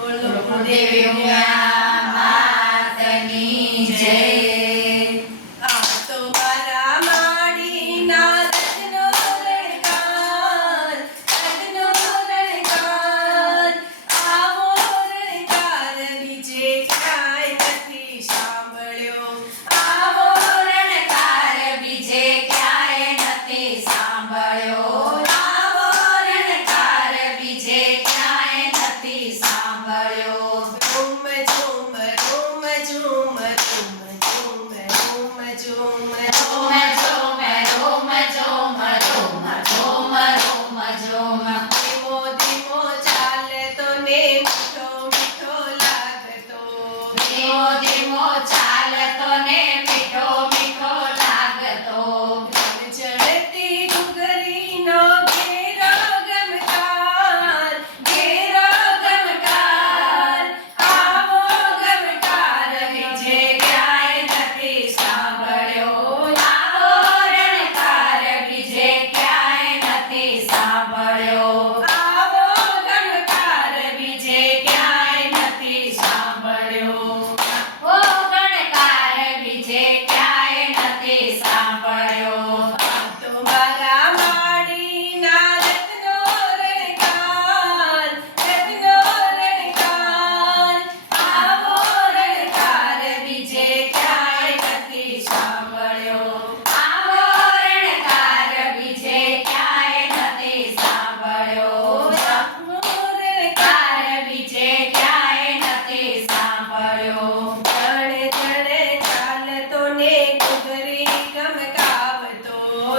뭘로 고대 외우냐 Jum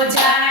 Time.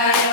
Bye.